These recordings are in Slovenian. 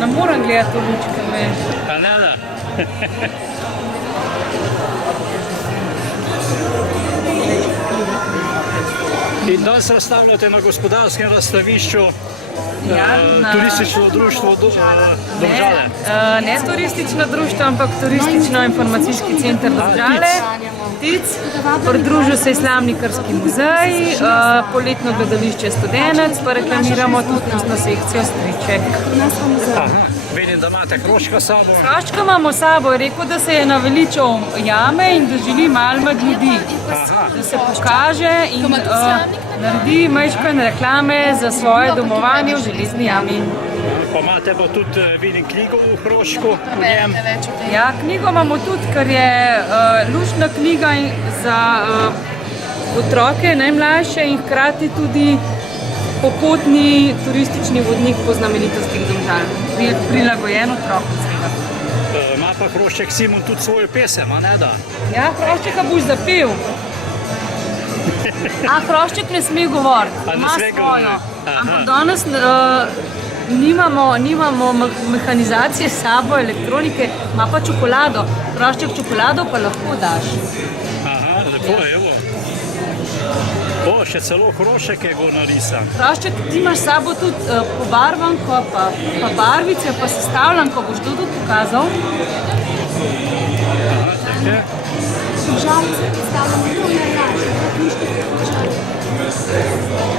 Ne moram gledati v lučke, veš. A ne. In danes razstavljate na gospodarskem razstavišču turistično društvo Domžale. Ne turistično društvo, ampak turistično-informacijski center Domžale. TIC, pridružil se je Slamnikarski muzej, poletno gledališče Studenec, pa reklamiramo tudi ustno sekcijo Striček. Vidim, da imate krožka s sabo. Krožka imamo s sabo, je rekel, da se je naveličal jame in da želi malo med ljudi. Da se pokaže in naredi majčkene reklame za svoje domovanje v Železni jami. Pa imate pa tudi, vidim, knjigo v krožku. Ja, knjigo imamo tudi, ker je luštna knjiga za otroke, najmlajše in hkrati tudi popotni turistični vodnik po znamenitostih Domžal. Prilagojen otroku svega. Ima pa Hrošček Simon tudi svojo pesem, a ne da? Ja, Hroščeka boš zapel. A Hrošček ne sme govoriti, ima svojo. Ampak danes nimamo mehanizacije s sabo, elektronike, ima pa čokolado. Hrošček čokolado pa lahko daš. Aha, lepo, evo. O, še celo Hrošček je gor narisan. Hrošček, ti imaš s sabo tudi pobarvanko, pa barvice, pa sestavljanko. Boš to tudi pokazal? Aha, tako je.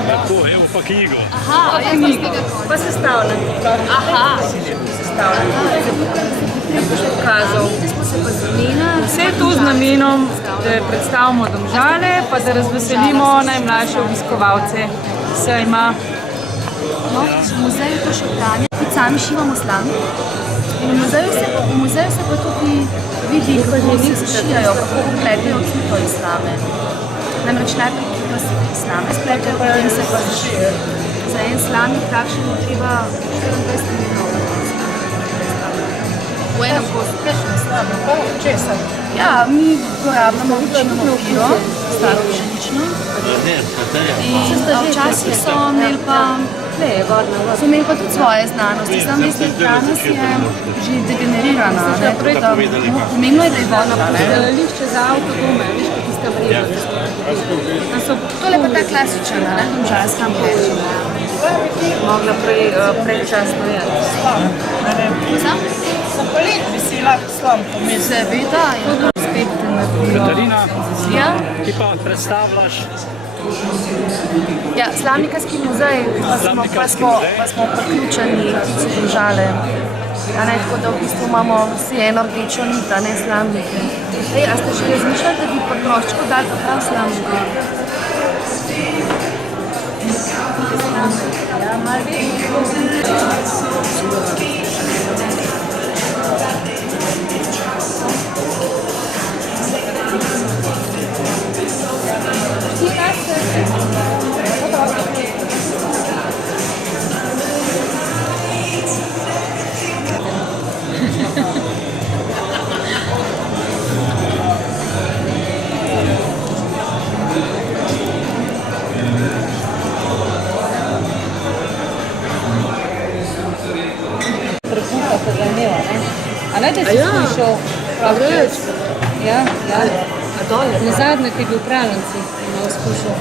Lepo, evo pa knjigo. Aha, knjigo. Pa sestavljanko. Aha, sestavljanko. Da boš pokazal. Vse to z namenom, da predstavimo Domžale, pa da razveselimo najmlajše obiskovalce sejma. V muzeju to še hranje, tudi sami šivamo slami. In v muzeju se pa tudi vidi, kako se šijajo, kako pletejo kito iz slame. Namreč najprej kito se slame spletejo, potem se pa zašijajo. Za en slamnik takšen treba 24 minut. V enem kosu. Kakšne slame, pa česa? Ja, mi uporabljamo večino piro, staro pšenično. In včasih so imeli pa tudi svoje znanosti. Sam mislim, da danes je že degenerirana. Pomembno je, da je vodna. Gledališče za avtodome, veš, kot tiste vrednosti. Tole pa ta klasična, domžalska mreža. Mogla predčasno jeti. Za polet bi si lahko slom pomislil. Seveda, je spet naredilo. Katarina, Ja? ti pa predstavljaš Ja, Slamnikarski muzej, pa smo priključeni v Domžale. Tako da v bistvu imamo vsi eno rdečo nit, a ne slamnike. A ste že razmišljali, da bi pod Hroščku dali pa prav slamnike? Ja, malo A ne, da si slišal Hrošček? Ja. Na zadnje, ki je bil v Pralenci, malo skušal.